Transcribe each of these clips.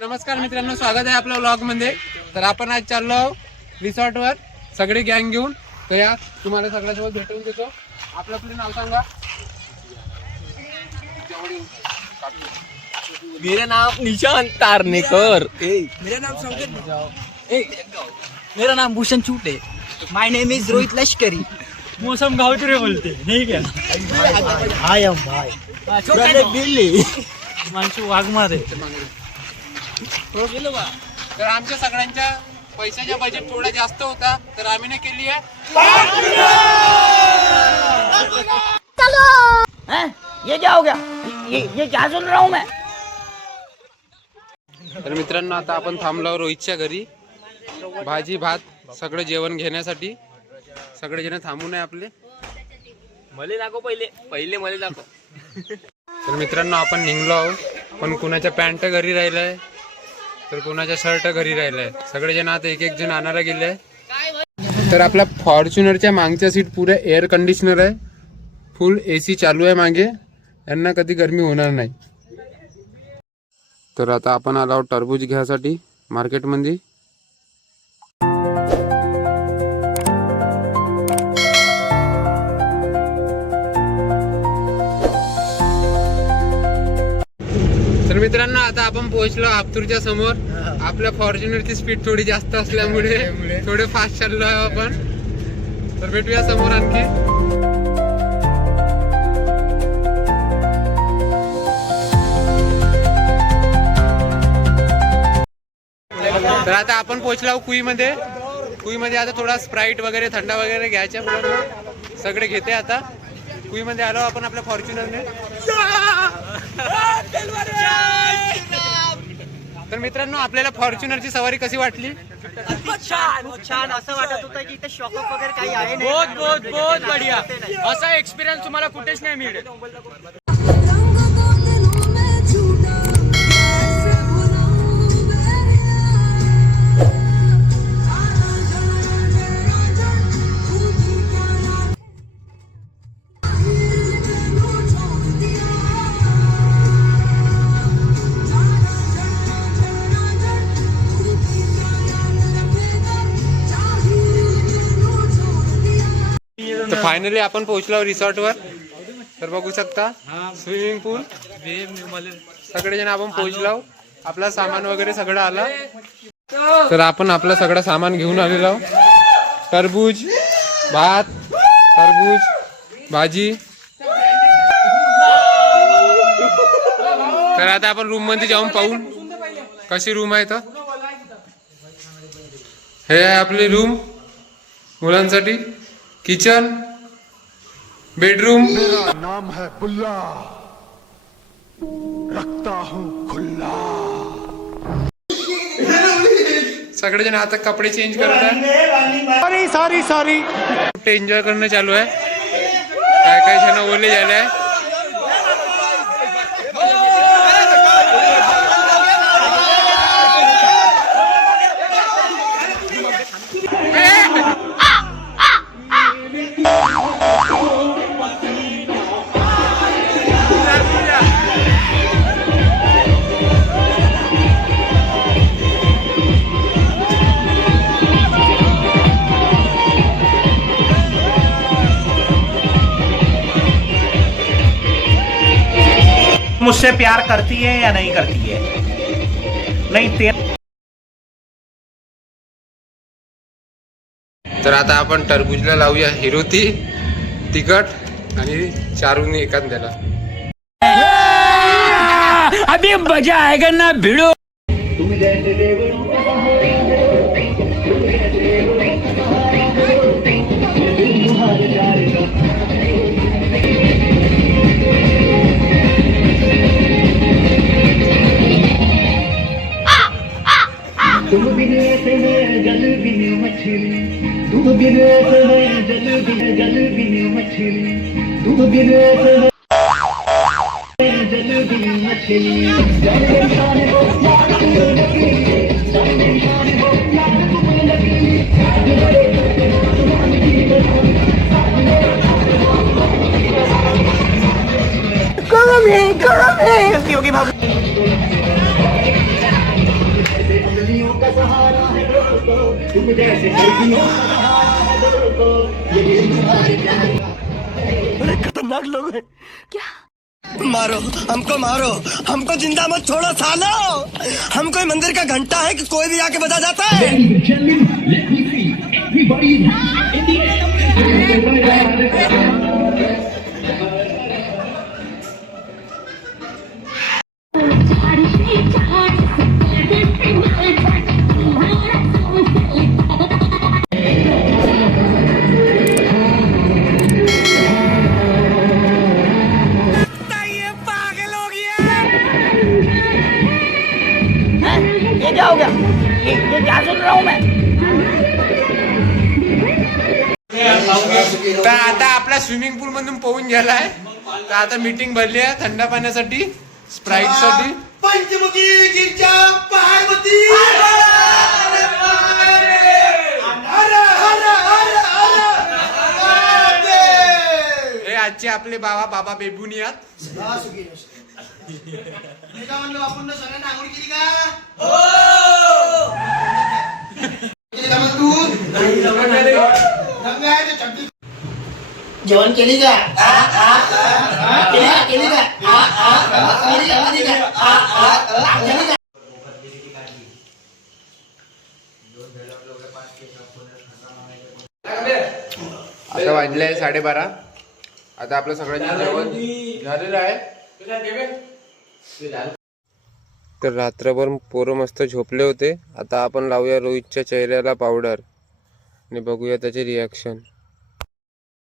नमस्कार मित्रांनो स्वागत आहे आपल्या व्लॉगमध्ये तर आपण आज चाललो रिसॉर्ट वर सगळे गँग घेऊन. तर या तुम्हाला सगळ्यासोबत भेटवून देतो. आपलं आपलं नाव सांगा? मेरा नाम निशांत तारनेकर. मेरा नाम शौकत ए, मेरा नाम Bhushan Chute. My name is Rohit Lashkari Mausam Gavtare बोलते नाही क्या हाय एम भाई बिल्ली माणसं वाघमारे. तर आमच्या सगळ्यांच्या पैशाच्या बजेट थोडा जास्त होता तर आम्ही ने केली आहे. हैं? ये क्या हो गया? ये ये क्या सुन रहा हूँ मैं? तर मित्रांनो आता आपण थांबलो रोहितच्या घरी. भाजी भात सगळं जेवण घेण्यासाठी. सगळे जण थांबून आहे आपले. मले दाखव पहिले. पहिले मले दाखव. तर मित्रांनो आपण निघलो आहोत. पण कुणाच्या पॅन्ट घरी राहिलाय? तर कोणाच्या शर्ट घरी राहिलाय? सगळेजण आता एक एक जण आणायला गेले. तर आपल्या फॉर्च्युनरच्या मागच्या सीट पुऱ्या एअर कंडिशनर आहे. फुल ए सी चालू आहे मागे. यांना कधी गरमी होणार नाही. तर आता आपण आलो टरबूज घ्यायसाठी मार्केटमध्ये आपण पोहोचलो आप्तूरच्या समोर. आपल्या फॉर्च्युनरची स्पीड थोडी जास्त असल्यामुळे थोडे फास्ट चाललो आहे आपण. तर भेटूया समोर आणखी. तर आता आपण पोहोचलो कुईमध्ये. कुईमध्ये आता थोडा स्प्राईट वगैरे थंडा वगैरे घ्यायच्या मुलांना. सगळे घेते आता. कुईमध्ये आलो आपण आपल्या फॉर्च्युनरने तर मित्रांनो आपल्याला फॉर्च्युनरची सवारी कशी वाटली? छान छान. असं वाटत होतं की इथे शॉकअप वगैरे काही आहे नाही. बहुत बहुत बहुत बढ़िया. असा एक्सपिरियन्स तुम्हाला कुठेच नाही मिळेल. फायनली आपण पोहोचलो रिसॉर्टवर तर बघू शकता स्विमिंग पूल सगळेजण आपण पोहोचलो. आपला सामान वगैरे सगळं आलं. तर आपण आपलं सगळं सामान घेऊन आलेलो. टरबूज भात टरबूज भाजी. तर आता आपण रूममध्ये जाऊन पाहू. कशी रूम आहे तर हे आहे आपली रूम मुलांसाठी. Kitchen bedroom. नाम है बुल्ला रखता हूँ खुल्ला। सगळेजण आता कपडे चेंज करत आहे सॉरी सॉरी सॉरी एन्जॉय करणं चालू आहे? काय काय जण ओले झाले आहे? मुझसे प्यार करती है या नहीं करती है? नहीं ते तर आता आपण टरबूजला लावूया हिरोती तिखट आणि चारून एखाद्याला. अभी मजा आएगा ना भिड़ो. तुम डूब गिरे जलूबी मछली गरम है गरम है ओके ओके भाग तुम जैसे ये खतरनाक लोग हैं। क्या? मारो हमको मारो। हमको ज़िंदा मत छोड़ो सालो। हम कोई मंदिर का घंटा है कि कोई भी आके बजा जाता है? आता आपला स्विमिंग पूल मधून पोहून गेलाय. तर आता मीटिंग भरली आहे थंड पाण्यासाठी स्प्राईटसाठी. पंचमुखी पार्वती हे आजचे आपले बाबा बाबा बेबुनियात जेवण केली का केली का केली का केली का केली का केली का आता वाजले आहे साडेबारा आता आपलं सगळ्यांचं जेवण झालेलं आहे तर रात्रभर पोरं मस्त झोपले होते आता आपण लावूया रोहितच्या चेहऱ्याला पावडर आणि बघूया त्याचे रिॲक्शन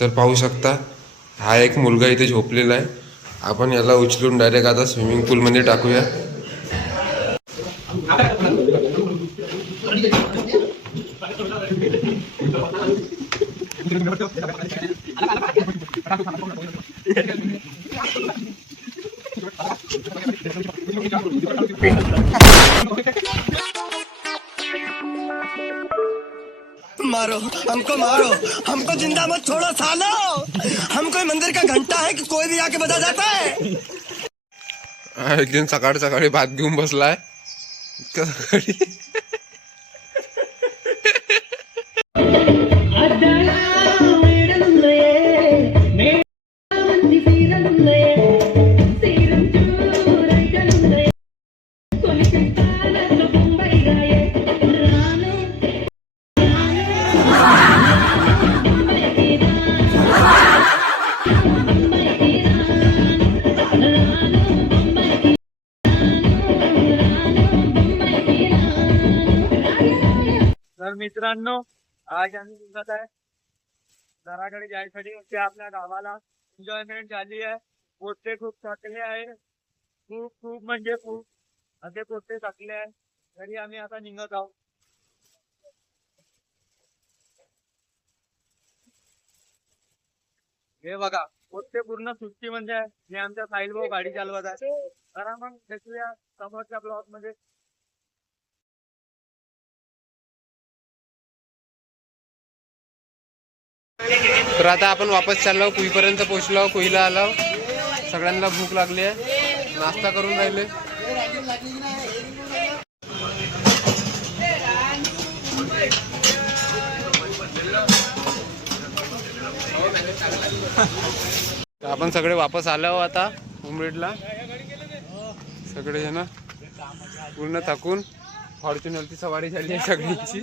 तर पाहू शकता हा एक मुलगा इथे झोपलेला आहे. आपण याला उचलून डायरेक्ट आता स्विमिंग पूलमध्ये टाकूया. मारो, हमको मारो। हमको ज़िंदा मत छोड़ो, सालो। हम कोई मंदिर का घंटा है कि कोई भी आके बजा जाता है? एक दिन सकाळ सकाळी बात घूम बसलाय है? मित्रांनो आज आम्ही निघत आहे. घराकडे जायसाठी ते आपल्या गावाला. एन्जॉयमेंट झाली आहे. पोते खूप थकले आहे. खूप खूप म्हणजे खूप. असे पोते थकले आहे. तरी आम्ही आता निघत आहोत. हे बघा पोते पूर्ण सुट्टी म्हणजे हे आमच्या साहिल भाऊ गाडी चालवत आहे. तर मग भेटूया समोरच्या ब्लॉकमध्ये. तर आता आपण वापस चाललो कुईपर्यंत पोहोचलो कुईला आलो. सगळ्यांना भूक लागली आहे. नाश्ता करून राहिले. आपण सगळे वापस आलो आता उमरेडला. सगळे जण पूर्ण थकून फॉर्च्युनरची सवारी झाली आहे सगळ्यांची.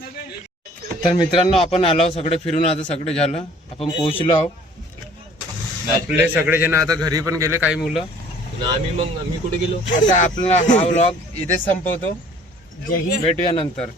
तर मित्रांनो आपण आलो सगळे फिरून आता सगळे झालं. आपण पोहोचलो आहोत. आपले सगळे जण आता घरी पण गेले काही मुलं. आम्ही मग आम्ही कुठे गेलो? आता आपला हा व्लॉग इथेच संपवतो. भेटूया नंतर.